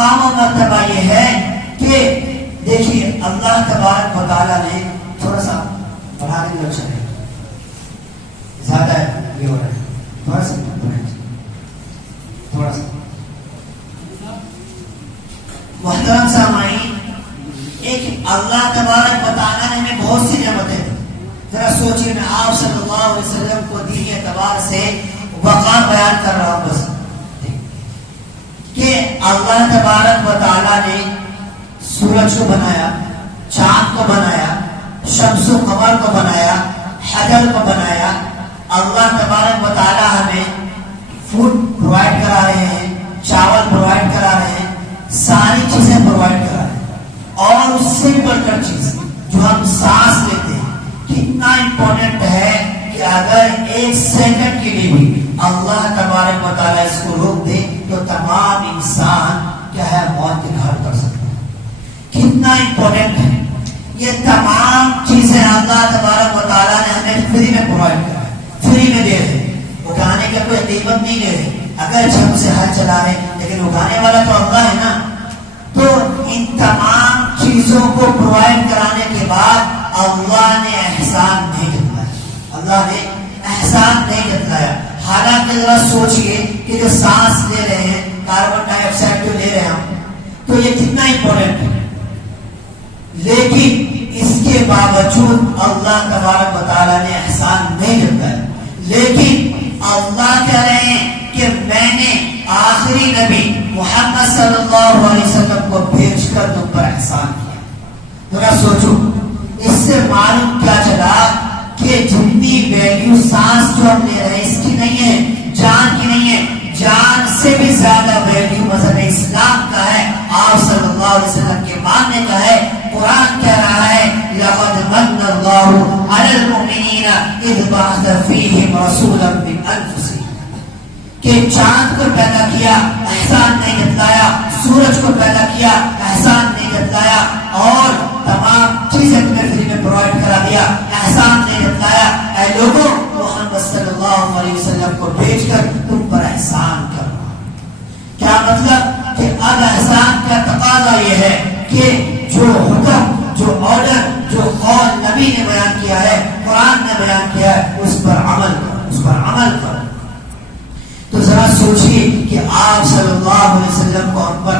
مقام و مرتبہ یہ ہے کہ دیکھیے اللہ تبارک و تعالیٰ نے تھوڑا سا بڑھا دیں اچھا ہے، زیادہ یہ ہو رہا ہے، تھوڑا سا تھوڑا سا محترم سامعین، ایک اللہ تبارک و تعالیٰ نے ہمیں بہت سی نعمتیں دی. ذرا سوچیے، میں آپ صلی اللہ علیہ وسلم کو دینی اعتبار سے وقار بیان کر رہا ہوں بس، کہ اللہ تبارک و تعالیٰ نے سورج کو بنایا، چاند کو بنایا، شمس و قمر کو بنایا، حجر کو بنایا. اللہ تبارک و تعالیٰ ہمیں فوڈ پرووائڈ کرا رہے ہیں، چاول پرووائڈ کرا رہے ہیں، ساری چیزیں پرووائڈ کرا رہے ہیں. اور اس سے بھی بڑھ کر چیز جو ہم سانس لیتے ہیں، کتنا امپورٹنٹ ہے کہ اگر ایک سیکنڈ کے لیے بھی اللہ تبارک و تعالیٰ اس کو روک دے تو تمام انسان کیا ہے، موت کے گھاٹ کر سکتا ہے. کتنا امپورٹنٹ ہے یہ تمام چیزیں اللہ تبارک و تعالیٰ نے ہمیں فری میں پرووائڈ کرا ہے، فری میں دے رہے. اگانے کا کوئی قیمت نہیں لے رہے، اگر ہم سے ہل چلا رہے، لیکن اگانے والا تو اللہ ہے نا. تو ان تمام چیزوں کو پرووائڈ کرانے کے بعد اللہ نے احسان نہیں جتلایا، اللہ نے احسان نہیں جتلایا. حالانکہ ذرا سوچئے کہ جو سانس لے رہے ہیں، کاربن ڈائی آکسائڈ جو لے رہے ہیں ہم، تو یہ کتنا امپورٹنٹ ہے. لیکن اس کے باوجود اللہ تبارک و تعالیٰ نے احسان نہیں جتلایا. لیکن اللہ کہہ رہے ہیں کہ میں نے آخری نبی محمد صلی اللہ علیہ وسلم کو بھیج کر تم پر احسان کیا. ذرا سوچو، اس سے معلوم کیا چلا کہ جتنی ویلیو سانس جو ہم لے رہے ہیں اس کی نہیں ہے، جان کی نہیں ہے. جان سے بھی زیادہ ویلیو مذہب اسلام کا ہے، آپ صلی اللہ علیہ وسلم کے ماننے کا ہے. قرآن کہہ رہا ہے لقد من اللہ علی المؤمنین اذ بعث فیہم رسولا من انفسہم، کہ چاند کو پیدا کیا، احسان نہیں جتلایا. سورج کو پیدا کیا، احسان نہیں جتلایا. اور تمام چیزیں تمہیں فری میں پرووائڈ کرا دیا، احسان نہیں جتلایا. اے لوگوں، محمد صلی اللہ علیہ وسلم کو بھیج کر تم پر احسان کر رہا. کیا مطلب کہ اب احسان کا تقاضا یہ ہے کہ جو حکم، جو آرڈر، جو قول نبی نے بیان کیا ہے، قرآن نے بیان کیا ہے، اس پر عمل کرو، اس پر عمل کرو. تو ذرا سوچئے کہ آپ صلی اللہ علیہ وسلم کو ہم پر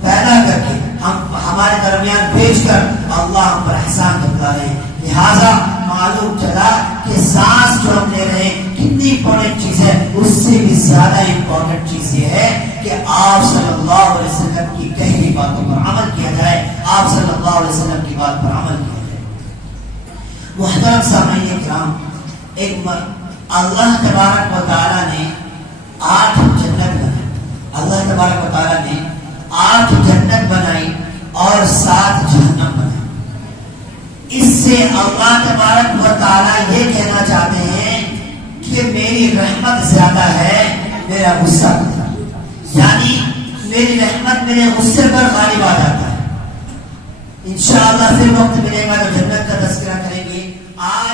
پیدا کر کے ہمارے درمیان بھیج کر اللہ ہم پر احسان جتلا رہے ہیں. لہذا معلوم چلا کہ سانس جو ہم لے رہے ہیں کتنی امپورٹنٹ چیز ہے. اس سے بھی زیادہ امپورٹنٹ چیز یہ ہے کہ آپ صلی اللہ علیہ وسلم کی کہی باتوں پر عمل کیا جائے، آپ صلی اللہ علیہ وسلم کی بات پر عمل کیا جائے. محترم سامعین کرام، ایک اللہ تبارک و تعالیٰ نے 8 جنت بنائی. اللہ تبارک و تعالیٰ نے 8 جنت بنائی اور 7 جہنم بنائی. اس سے اللہ تبارک و تعالیٰ یہ کہنا چاہتے ہیں کہ میری رحمت زیادہ ہے، میرا غصہ کم. یعنی میری رحمت میرے غصے پر غالب آ جاتا ہے. انشاءاللہ پھر وقت ملے گا تو جنت کا تذکرہ کریں گے. آج